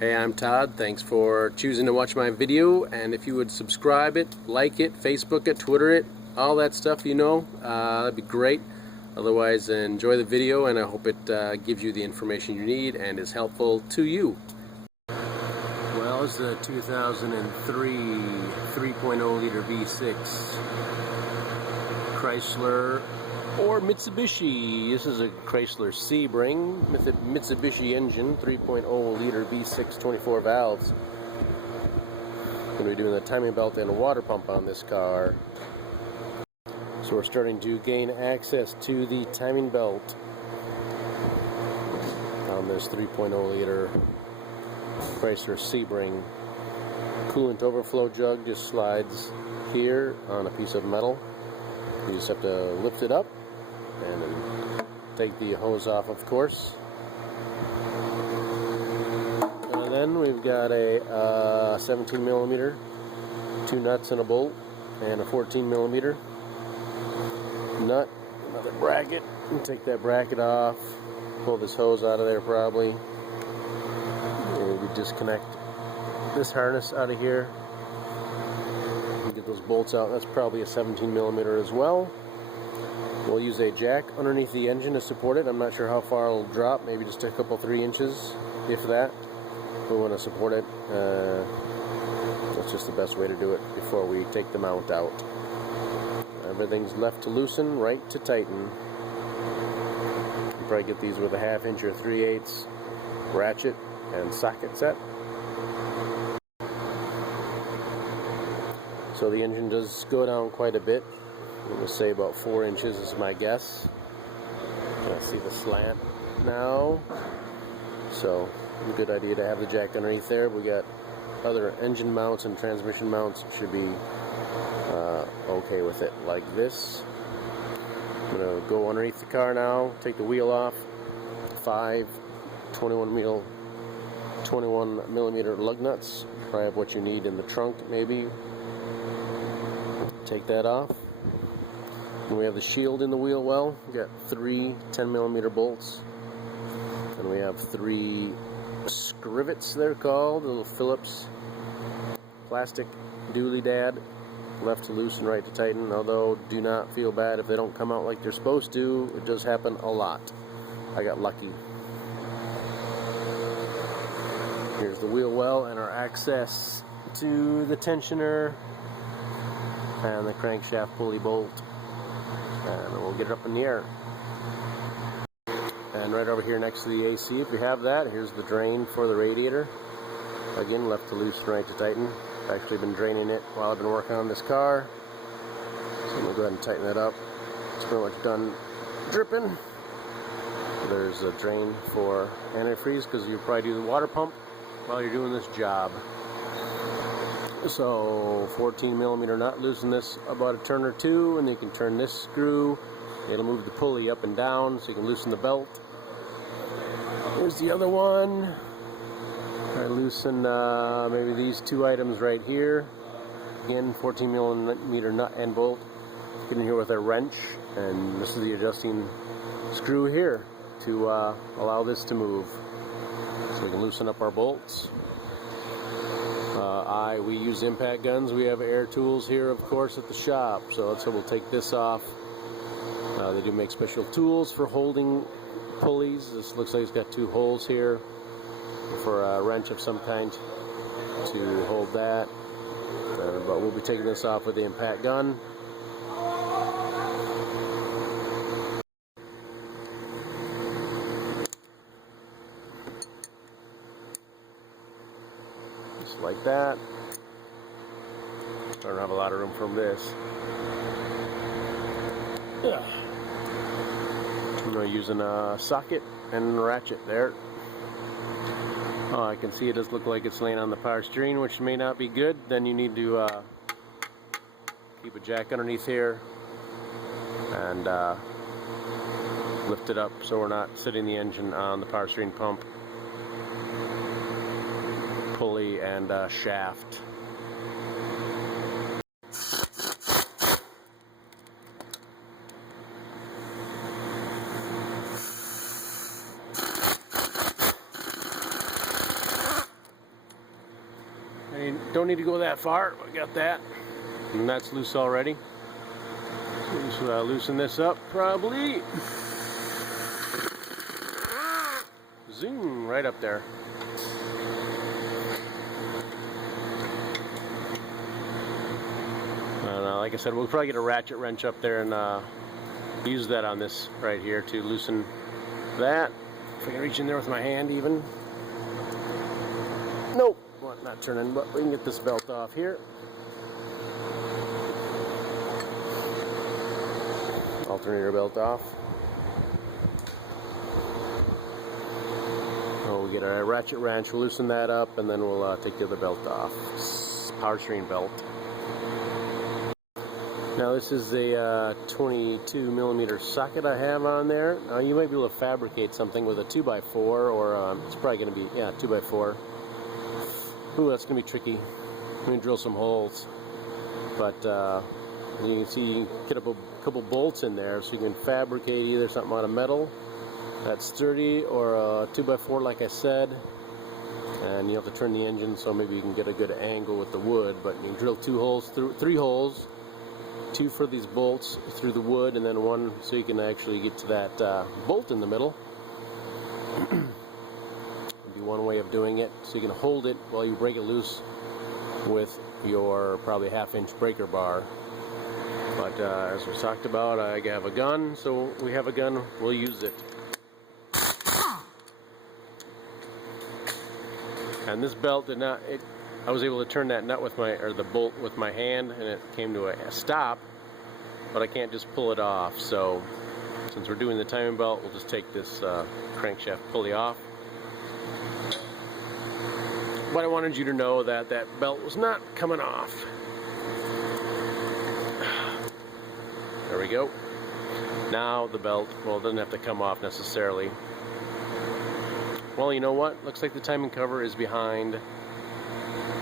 Hey, I'm Todd. Thanks for choosing to watch my video, and if you would subscribe it, like it, Facebook it, Twitter it, all that stuff, that'd be great. Otherwise, enjoy the video, and I hope it gives you the information you need and is helpful to you. Well, it's a 2003 3.0 liter V6 Chrysler or Mitsubishi. This is a Chrysler Sebring with a Mitsubishi engine, 3.0 liter V6, 24 valves. Going to be doing the timing belt and a water pump on this car. So we're starting to gain access to the timing belt on this 3.0 liter Chrysler Sebring. Coolant overflow jug just slides here on a piece of metal. You just have to lift it up and then take the hose off, of course. And then we've got a 17 millimeter, 2 nuts and a bolt, and a 14 millimeter nut, another bracket. And take that bracket off, pull this hose out of there probably. Maybe disconnect this harness out of here. Get those bolts out. That's probably a 17 millimeter as well. We'll use a jack underneath the engine to support it. I'm not sure how far it'll drop, maybe just a couple 3 inches, if that. We want to support it. That's just the best way to do it before we take the mount out. Everything's left to loosen, right to tighten. You probably get these with a 1/2 inch or 3/8 ratchet and socket set. So the engine does go down quite a bit. I'm going to say about 4 inches is my guess. I see the slant now. So, a good idea to have the jack underneath there. We got other engine mounts and transmission mounts. Should be okay with it, like this. I'm going to go underneath the car now, take the wheel off. 5 21 millimeter lug nuts. Probably have what you need in the trunk, maybe. Take that off. And we have the shield in the wheel well. We got 3 10 millimeter bolts. And we have 3 scrivets, they're called, little Phillips plastic dually dad, left to loosen, right to tighten. Although do not feel bad if they don't come out like they're supposed to. It does happen a lot. I got lucky. Here's the wheel well and our access to the tensioner and the crankshaft pulley bolt, and we'll get it up in the air. And right over here next to the AC, if you have that, here's the drain for the radiator. Again, left to loosen, right to tighten. I've actually been draining it while I've been working on this car, so I'm going to go ahead and tighten that up. It's pretty much done dripping. There's a drain for antifreeze, because you probably do the water pump while you're doing this job. So 14 millimeter nut, loosen this about a turn or 2, and you can turn this screw. It'll move the pulley up and down so you can loosen the belt. Here's the other one. I loosen maybe these 2 items right here. Again, 14 millimeter nut and bolt. Get in here with a wrench, and this is the adjusting screw here to allow this to move. So we can loosen up our bolts. We use impact guns. We have air tools here, of course, at the shop. So we'll take this off. They do make special tools for holding pulleys. This looks like it's got 2 holes here for a wrench of some kind to hold that. But we'll be taking this off with the impact gun. Just like that. I don't have a lot of room from this. Yeah. I'm using a socket and a ratchet there. Oh, I can see it does look like it's laying on the power steering, which may not be good. Then you need to keep a jack underneath here and lift it up so we're not sitting the engine on the power steering pump, pulley, and shaft. don't need to go that far. I got that. And that's loose already. So loosen this up probably. Zoom, right up there. Like I said, we'll probably get a ratchet wrench up there and use that on this right here to loosen that. If I can reach in there with my hand even. Nope, well, not turning, but we can get this belt off here. Alternator belt off. Oh, we get a ratchet wrench, we'll loosen that up, and then we'll take the other belt off. Power steering belt. Now this is a 22 millimeter socket I have on there. Now you might be able to fabricate something with a 2x4 or it's probably going to be, yeah, 2x4. Ooh, that's going to be tricky. I'm going to drill some holes. But you can see you can get a couple bolts in there so you can fabricate either something out of metal that's sturdy or a 2x4 like I said. And you have to turn the engine so maybe you can get a good angle with the wood. But you can drill 3 holes. 2 for these bolts through the wood, and then 1 so you can actually get to that bolt in the middle. Would be one way of doing it, so you can hold it while you break it loose with your probably 1/2-inch breaker bar. But as we talked about, I have a gun, so we have a gun, we'll use it. And this belt did not, I was able to turn that nut with the bolt with my hand, and it came to a stop, but I can't just pull it off. So since we're doing the timing belt, we'll just take this crankshaft pulley off. But I wanted you to know that that belt was not coming off. There we go. Now the belt, well, it doesn't have to come off necessarily. Well, you know what? Looks like the timing cover is behind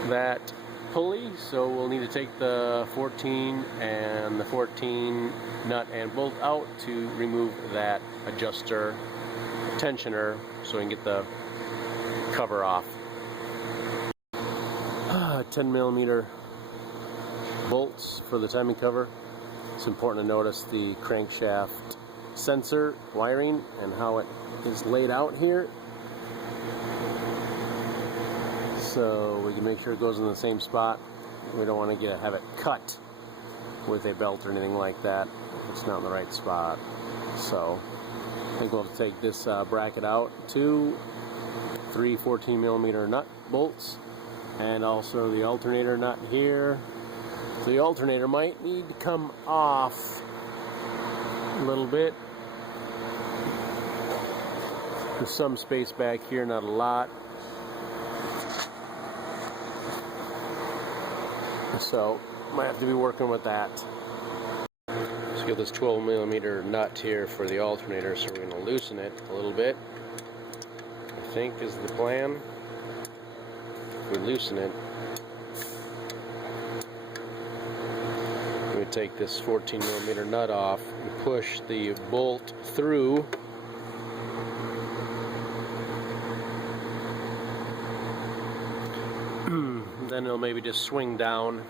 that pulley, so we'll need to take the 14 and the 14 nut and bolt out to remove that adjuster tensioner so we can get the cover off. 10 millimeter bolts for the timing cover. It's important to notice the crankshaft sensor wiring and how it is laid out here, so we can make sure it goes in the same spot. We don't want to have it cut with a belt or anything like that if it's not in the right spot. So I think we'll have to take this bracket out, 2, 3 14 millimeter nut bolts, and also the alternator nut here. So the alternator might need to come off a little bit. There's some space back here, not a lot. So might have to be working with that. Let's get this 12 millimeter nut here for the alternator, so we're going to loosen it a little bit, I think is the plan. If we loosen it, we take this 14 millimeter nut off and push the bolt through. Then it'll maybe just swing down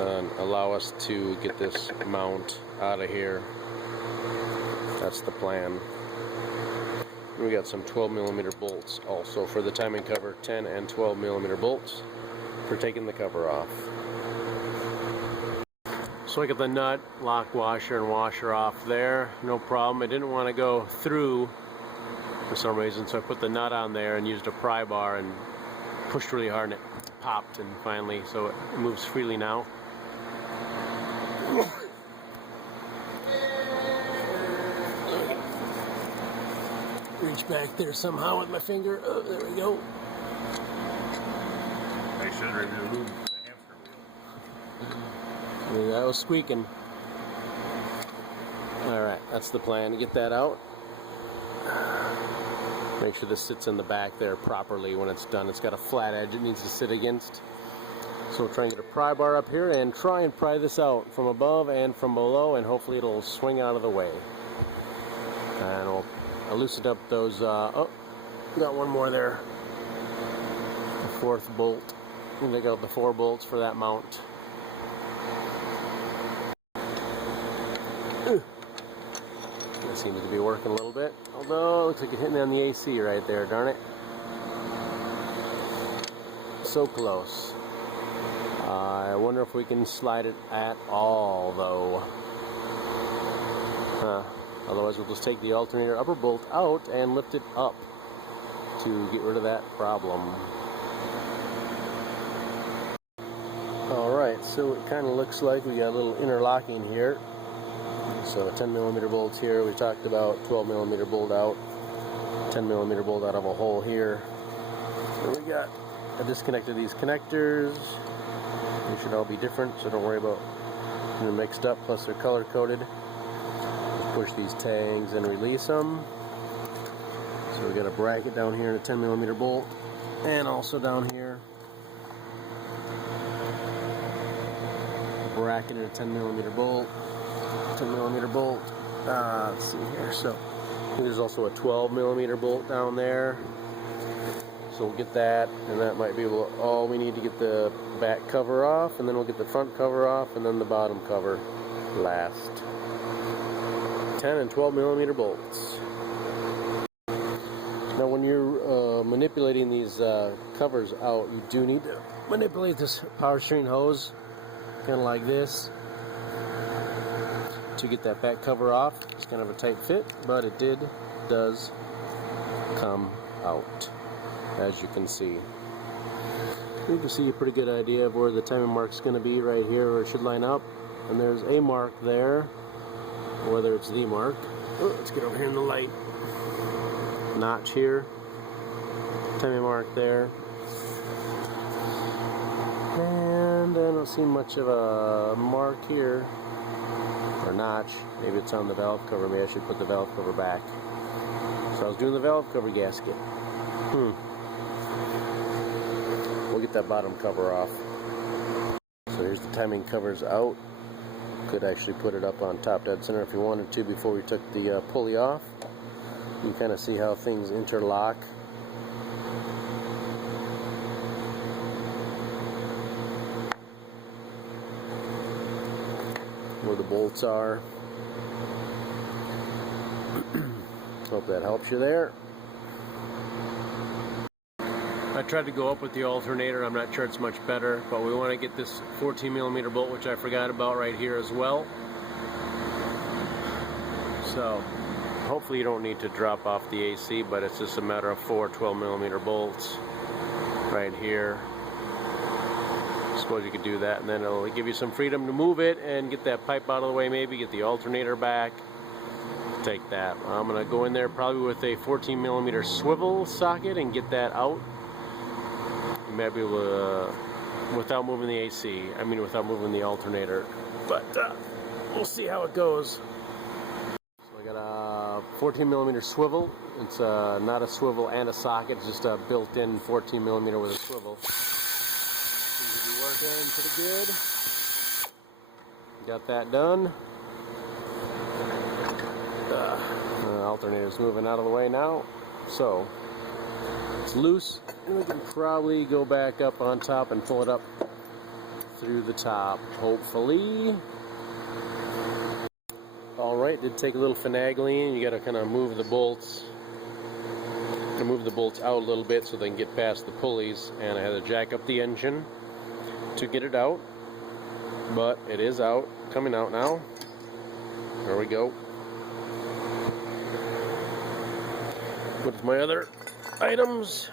and allow us to get this mount out of here. That's the plan. We got some 12 millimeter bolts also for the timing cover, 10 and 12 millimeter bolts for taking the cover off. So I got the nut, lock washer, and washer off there, no problem. I didn't want to go through for some reason, so I put the nut on there and used a pry bar and pushed really hard, and it popped, and finally, so it moves freely now. Reach back there somehow with my finger. Oh, there we go. I should remove the hamster wheel. That was squeaking. Alright, that's the plan. Get that out. Make sure this sits in the back there properly when it's done. It's got a flat edge it needs to sit against. So we'll try and get a pry bar up here and try and pry this out from above and from below, and hopefully it'll swing out of the way. And I'll loosen up those, oh, got one more there. the fourth bolt. And take out the 4 bolts for that mount. That seems to be working a little bit. Although, it looks like it hit me on the AC right there, darn it. So close. I wonder if we can slide it at all, though. Otherwise, we'll just take the alternator upper bolt out and lift it up to get rid of that problem. Alright, so it kind of looks like we got a little interlocking here. So 10mm bolts here. We talked about 12mm bolt out, 10mm bolt out of a hole here. So we got I disconnected these connectors. They should all be different, so don't worry about them mixed up, plus they're color coded. Just push these tags and release them. So we got a bracket down here and a 10mm bolt, and also down here a bracket and a 10mm bolt. 10mm bolt. Let's see here. So there's also a 12mm bolt down there. So we'll get that, and that might be all we need to get the back cover off, and then we'll get the front cover off, and then the bottom cover last. 10 and 12mm bolts. Now when you're manipulating these covers out, you do need to manipulate this power steering hose, kind of like this, to get that back cover off. It's kind of a tight fit, but it does come out, as you can see. You can see a pretty good idea of where the timing mark's going to be right here, where it should line up. And there's a mark there, whether it's the mark. Oh, let's get over here in the light. Notch here, timing mark there. And I don't see much of a mark here, or notch. Maybe it's on the valve cover. Maybe I should put the valve cover back. So I was doing the valve cover gasket. We'll get that bottom cover off. So here's the timing covers out. Could actually put it up on top dead center if you wanted to before we took the pulley off. You can kind of see how things interlock. Where the bolts are. Hope that helps you there. I tried to go up with the alternator. I'm not sure it's much better, but we want to get this 14mm bolt, which I forgot about, right here as well. So hopefully you don't need to drop off the AC, but it's just a matter of 4 12mm bolts right here. I suppose you could do that, and then it'll give you some freedom to move it and get that pipe out of the way, maybe get the alternator back. Take that. I'm going to go in there probably with a 14mm swivel socket and get that out. Maybe without moving the AC. I mean, without moving the alternator. But we'll see how it goes. So I got a 14mm swivel. It's not a swivel and a socket. It's just a built-in 14mm with a swivel. Seems to be working pretty good. Got that done. The alternator's moving out of the way now. So it's loose, and we can probably go back up on top and pull it up through the top, hopefully. Alright, did take a little finagling. You gotta kind of move the bolts. Move the bolts out a little bit so they can get past the pulleys, and I had to jack up the engine to get it out. But it is out, coming out now. There we go. With my other items.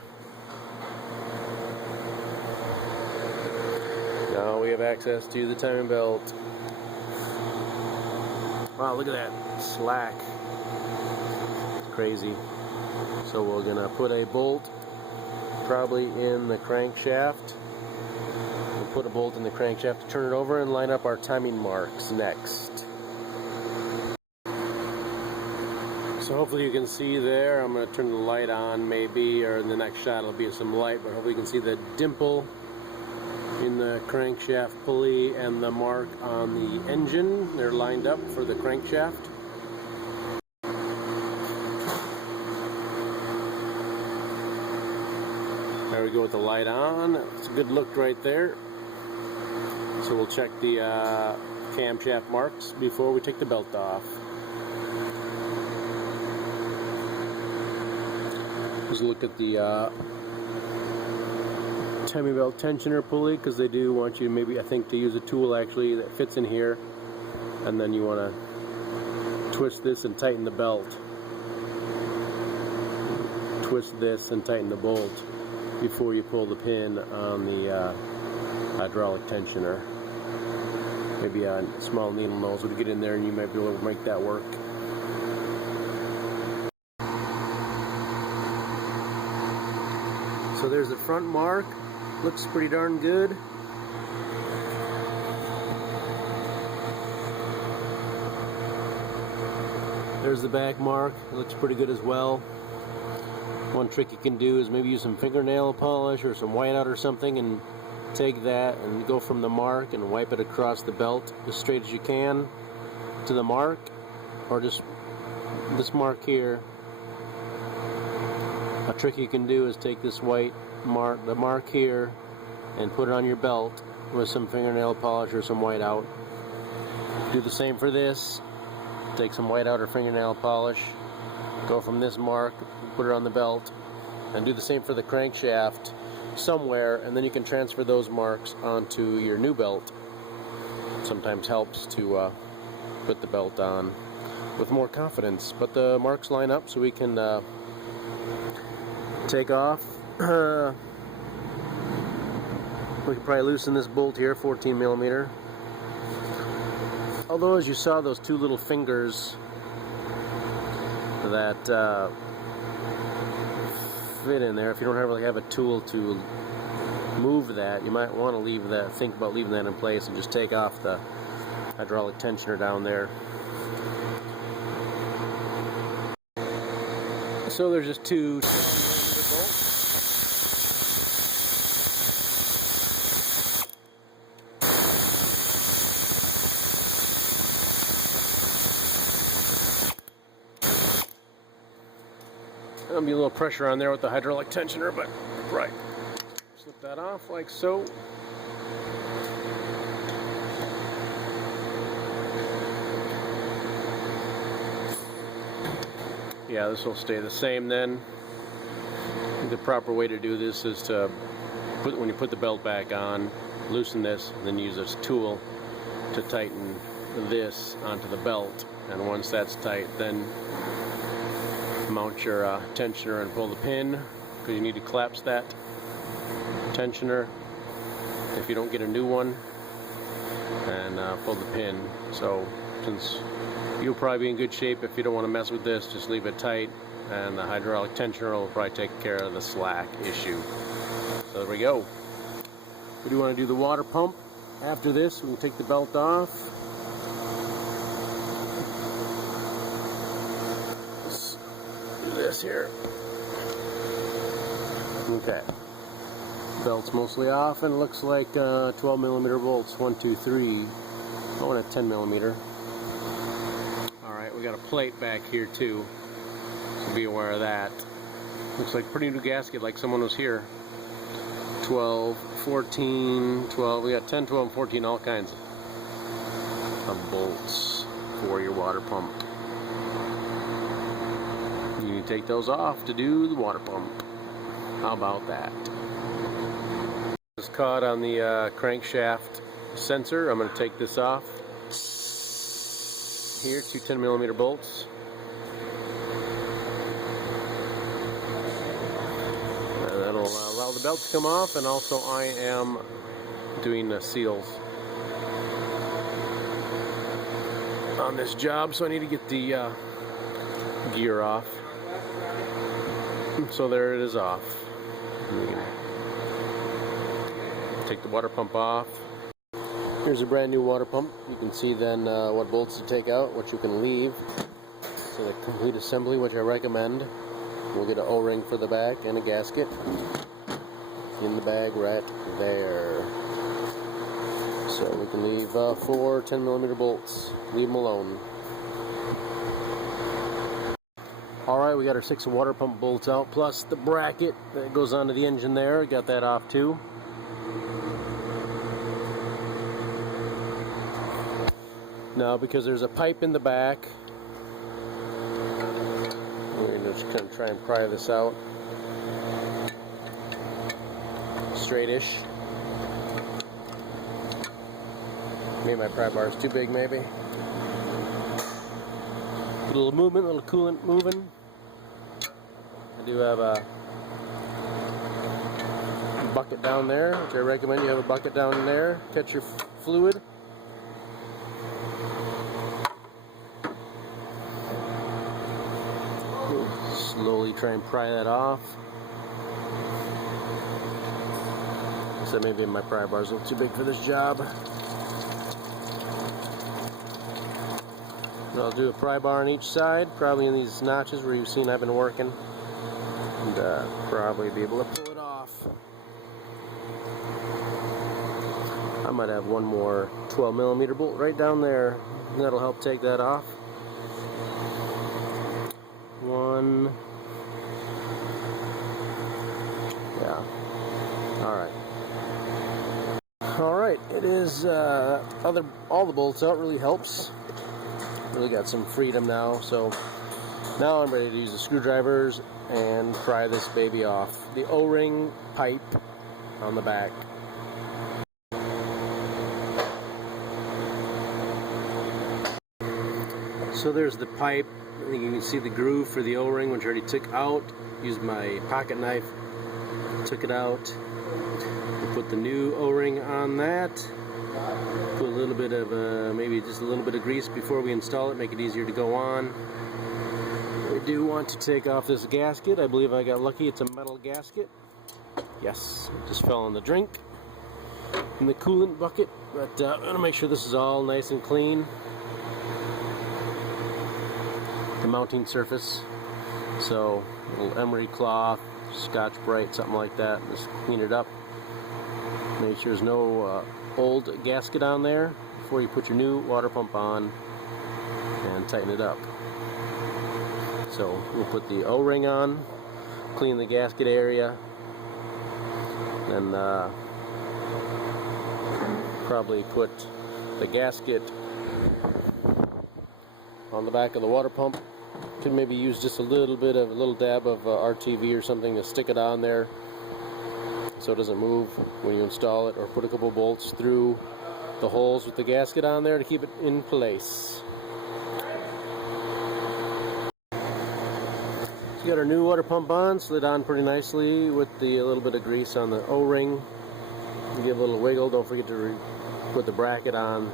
Now we have access to the timing belt. Wow, look at that slack. It's crazy. So we're gonna put a bolt probably in the crankshaft. We'll put a bolt in the crankshaft to turn it over and line up our timing marks next. So hopefully you can see there. I'm going to turn the light on maybe, or in the next shot it'll be some light, but hopefully you can see the dimple in the crankshaft pulley and the mark on the engine. They're lined up for the crankshaft. There we go with the light on. It's a good look right there. So we'll check the camshaft marks before we take the belt off. Just look at the timing belt tensioner pulley, because they do want you maybe, I think, to use a tool actually that fits in here, and then you want to twist this and tighten the belt. Twist this and tighten the bolt before you pull the pin on the hydraulic tensioner. Maybe a small needle nose would get in there and you might be able to make that work. So there's the front mark. Looks pretty darn good. There's the back mark. It looks pretty good as well. One trick you can do is maybe use some fingernail polish or some whiteout or something and take that and go from the mark and wipe it across the belt as straight as you can to the mark, or just this mark here. A trick you can do is take this white mark, the mark here, and put it on your belt with some fingernail polish or some whiteout. Do the same for this. Take some whiteout or fingernail polish, go from this mark, put it on the belt, and do the same for the crankshaft somewhere, and then you can transfer those marks onto your new belt. Sometimes helps to put the belt on with more confidence. But the marks line up, so we can take off. We can probably loosen this bolt here, 14 millimeter. Although, as you saw, those two little fingers that fit in there, if you don't really have a tool to move that, you might want to leave that, think about leaving that in place and just take off the hydraulic tensioner down there. So there's just two bolts. There'll be a little pressure on there with the hydraulic tensioner, but right. Slip that off like so. Yeah, this will stay the same then. The proper way to do this is to when you put the belt back on, loosen this, and then use this tool to tighten this onto the belt. And once that's tight, then mount your tensioner and pull the pin, because you need to collapse that tensioner if you don't get a new one, and pull the pin. So since you'll probably be in good shape, if you don't want to mess with this, just leave it tight, and the hydraulic tensioner will probably take care of the slack issue. So there we go. We do want to do the water pump. After this, we can take the belt off. This here. Okay. Belt's mostly off, and it looks like 12 millimeter bolts. 1, 2, 3. Oh, and a 10 millimeter. Alright, we got a plate back here too, so be aware of that. Looks like pretty new gasket, like someone was here. 12, 14, 12. We got 10, 12, 14, all kinds of bolts for your water pump. You need to take those off to do the water pump. How about that? It's caught on the crankshaft sensor. I'm going to take this off. Here, two 10 millimeter bolts. And that'll allow the belt to come off, and also I am doing the seals on this job, so I need to get the gear off. So there it is off. Take the water pump off. Here's a brand new water pump. You can see then what bolts to take out, what you can leave. So the complete assembly, which I recommend. We'll get an O-ring for the back and a gasket in the bag right there. So we can leave 4 10 millimeter bolts. Leave them alone. Alright, we got our 6 water pump bolts out, plus the bracket that goes onto the engine there. Got that off too. Now, because there's a pipe in the back, we're just going to try and pry this out. Straight-ish. Maybe my pry bar is too big, maybe. A little movement, a little coolant moving. I do have a bucket down there, which I recommend you have a bucket down there. Catch your fluid. Slowly try and pry that off. So maybe my pry bar is a little too big for this job. I'll do a pry bar on each side, probably in these notches where you've seen I've been working, and probably be able to pull it off. I might have one more 12mm bolt right down there. That'll help take that off. One. Yeah. Alright, it is all the bolts out really helps. Really got some freedom now, so now I'm ready to use the screwdrivers and pry this baby off. The O-ring pipe on the back. So there's the pipe. I think you can see the groove for the O-ring, which I already took out. Used my pocket knife, took it out. Put the new O-ring on that. Put a little bit of, maybe just a little bit of grease before we install it, make it easier to go on. We do want to take off this gasket. I believe I got lucky, it's a metal gasket. Yes, it just fell in the drink, in the coolant bucket, but I'm going to make sure this is all nice and clean. The mounting surface, so a little emery cloth, Scotch-Brite, something like that, just clean it up. Make sure there's no old gasket on there before you put your new water pump on, and tighten it up. So we'll put the O-ring on, clean the gasket area, and probably put the gasket on the back of the water pump. Could maybe use just a little dab of RTV or something to stick it on there so it doesn't move when you install it, or put a couple bolts through the holes with the gasket on there to keep it in place. So we got our new water pump on, slid on pretty nicely with the little bit of grease on the O-ring. Give a little wiggle. Don't forget to put the bracket on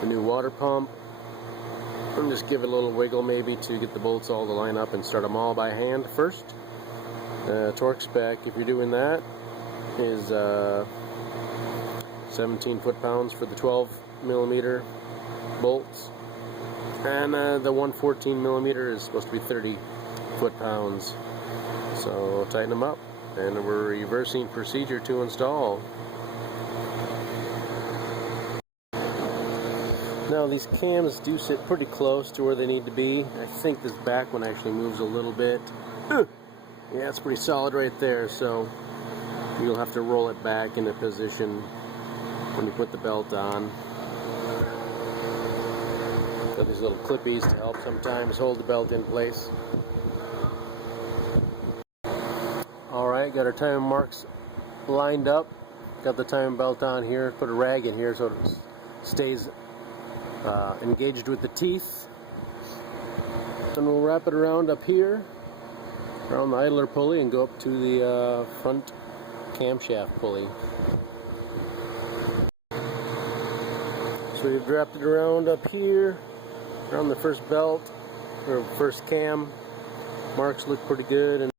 the new water pump. And just give it a little wiggle maybe to get the bolts all to line up and start them all by hand first. Torque spec, if you're doing that, is 17 foot-pounds for the 12mm bolts, and the 114mm is supposed to be 30 foot-pounds. So tighten them up, and we're reversing procedure to install. Now these cams do sit pretty close to where they need to be. I think this back one actually moves a little bit. Yeah, it's pretty solid right there, so you'll have to roll it back into position when you put the belt on. Got these little clippies to help sometimes hold the belt in place. Alright, got our timing marks lined up. Got the timing belt on here. Put a rag in here so it stays engaged with the teeth. Then we'll wrap it around up here, around the idler pulley, and go up to the front camshaft pulley. So we've wrapped it around up here, around the first belt, or first cam. Marks look pretty good, and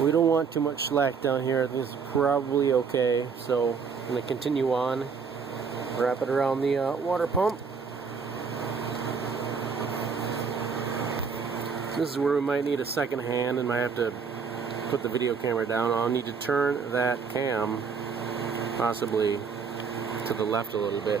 we don't want too much slack down here. I think it's probably okay, so I'm going to continue on. Wrap it around the water pump. This is where we might need a second hand and might have to put the video camera down. I'll need to turn that cam possibly to the left a little bit.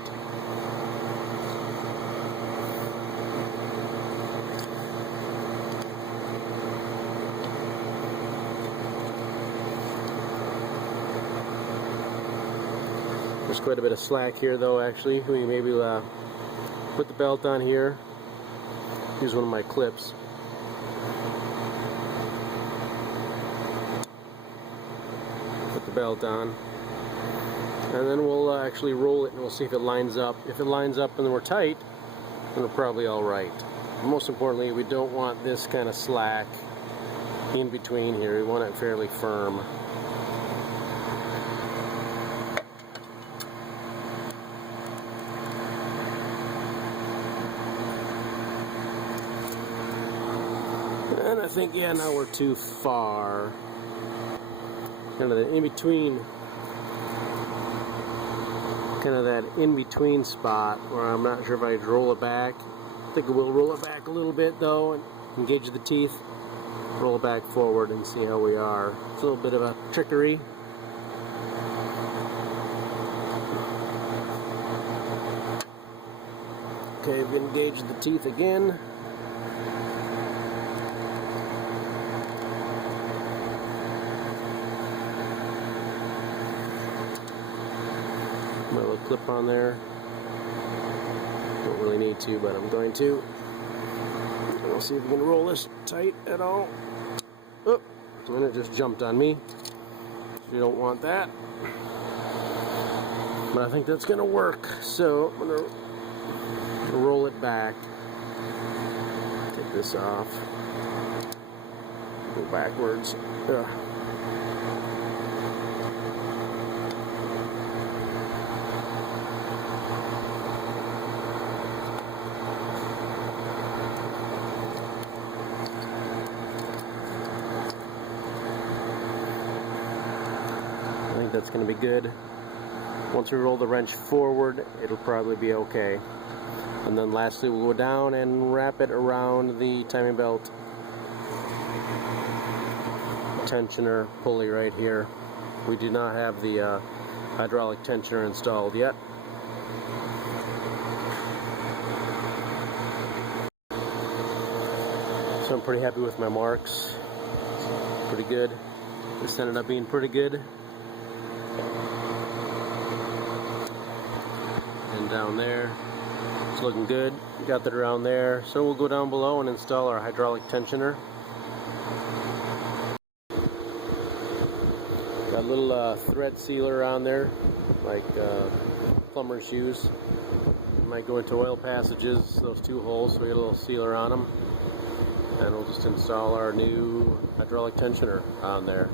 There's quite a bit of slack here though, actually. We maybe put the belt on here. Use one of my clips. Put the belt on. And then we'll actually roll it and we'll see if it lines up. If it lines up and we're tight, then we're probably alright. Most importantly, we don't want this kind of slack in between here. We want it fairly firm. And I think, yeah, now we're too far. Kind of the in-between, kind of that in-between spot where I'm not sure if I'd roll it back. I think we'll roll it back a little bit though and engage the teeth. Roll it back forward and see how we are. It's a little bit of a trickery. Okay, we've engaged the teeth again. My little clip on there. Don't really need to, but I'm going to. We'll see if we can roll this tight at all. Oh, and it just jumped on me. You don't want that. But I think that's going to work. So I'm going to roll it back. Take this off. Go backwards. Ugh. That's going to be good. Once we roll the wrench forward, it'll probably be okay. And then lastly, we'll go down and wrap it around the timing belt tensioner pulley right here. We do not have the hydraulic tensioner installed yet. So I'm pretty happy with my marks. Pretty good. This ended up being pretty good. And down there, it's looking good. We got that around there. So we'll go down below and install our hydraulic tensioner. Got a little thread sealer on there, like plumber's shoes. Might go into oil passages, those two holes, so we get a little sealer on them. And we'll just install our new hydraulic tensioner on there.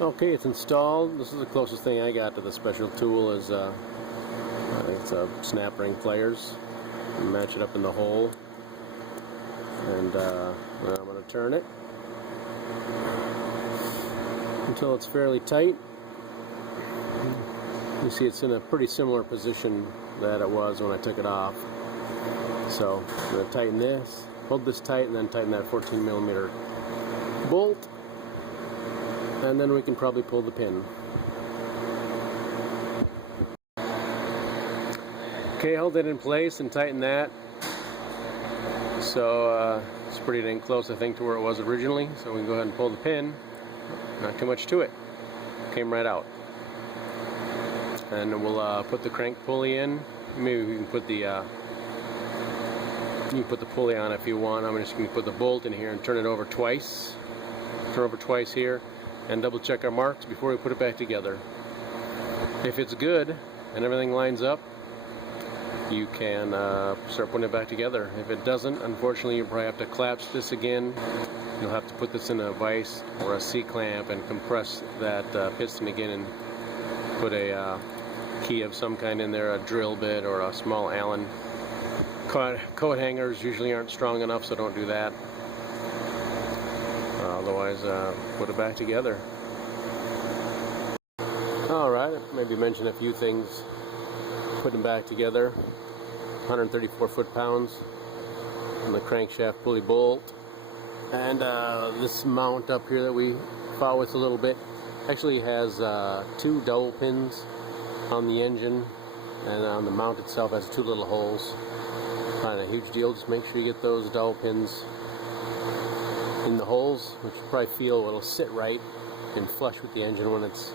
Okay, it's installed. This is the closest thing I got to the special tool is I think it's a snap ring pliers. Match it up in the hole, and then I'm going to turn it until it's fairly tight. You see it's in a pretty similar position that it was when I took it off. So I'm going to tighten this, hold this tight, and then tighten that 14mm bolt. And then we can probably pull the pin. Okay, hold it in place and tighten that. So it's pretty dang close, I think, to where it was originally. So we can go ahead and pull the pin. Not too much to it. Came right out. And we'll put the crank pulley in. Maybe we can put the you can put the pulley on if you want. I'm just going to put the bolt in here and turn it over twice. Turn over twice here. And double check our marks before we put it back together. If it's good and everything lines up, you can start putting it back together. If it doesn't, unfortunately, you probably have to collapse this again. You'll have to put this in a vise or a C-clamp and compress that piston again and put a key of some kind in there, a drill bit or a small Allen. Coat hangers usually aren't strong enough, so don't do that. Otherwise, put it back together. Alright, maybe mention a few things. Putting back together. 134 foot-pounds on the crankshaft pulley bolt. And this mount up here that we fought with a little bit actually has 2 dowel pins on the engine, and on the mount itself has 2 little holes. Not a huge deal, just make sure you get those dowel pins in the holes, which you probably feel it'll sit right and flush with the engine when it's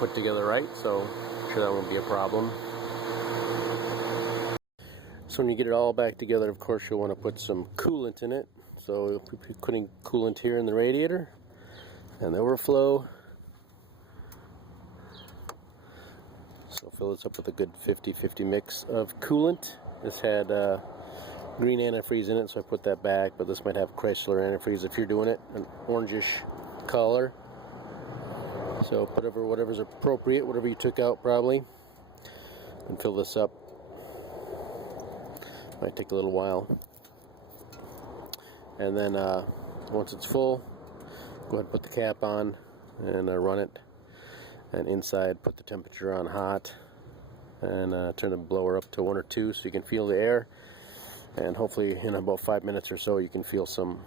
put together right, so I'm sure that won't be a problem. So when you get it all back together, of course you'll want to put some coolant in it. So we'll be putting coolant here in the radiator and the overflow. So fill this up with a good 50-50 mix of coolant. This had green antifreeze in it, so I put that back, but this might have Chrysler antifreeze if you're doing it, an orangish color. So put whatever's appropriate, whatever you took out probably, and fill this up. Might take a little while. And then once it's full, go ahead and put the cap on and run it. And inside, put the temperature on hot and turn the blower up to 1 or 2 so you can feel the air. And hopefully in about 5 minutes or so you can feel some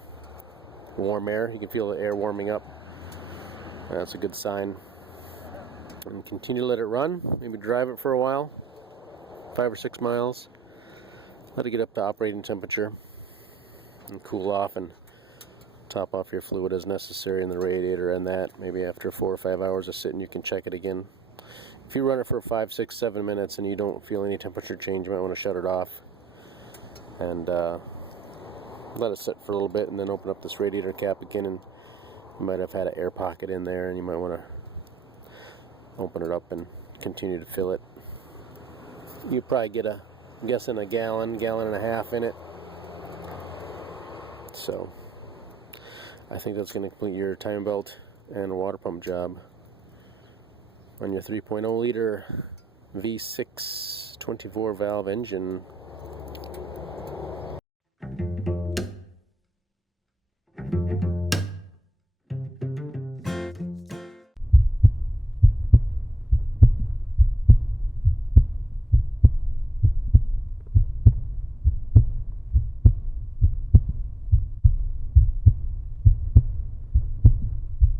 warm air. You can feel the air warming up. That's a good sign. And continue to let it run. Maybe drive it for a while, 5 or 6 miles. Let it get up to operating temperature and cool off, and top off your fluid as necessary in the radiator, and that maybe after 4 or 5 hours of sitting you can check it again. If you run it for 5, 6, 7 minutes and you don't feel any temperature change, you might want to shut it off and let it sit for a little bit, and then open up this radiator cap again, and you might have had an air pocket in there, and you might want to open it up and continue to fill it. You probably get I'm guessing a gallon and a half in it. So I think that's going to complete your time belt and water pump job on your 3.0 liter V6 24 valve engine.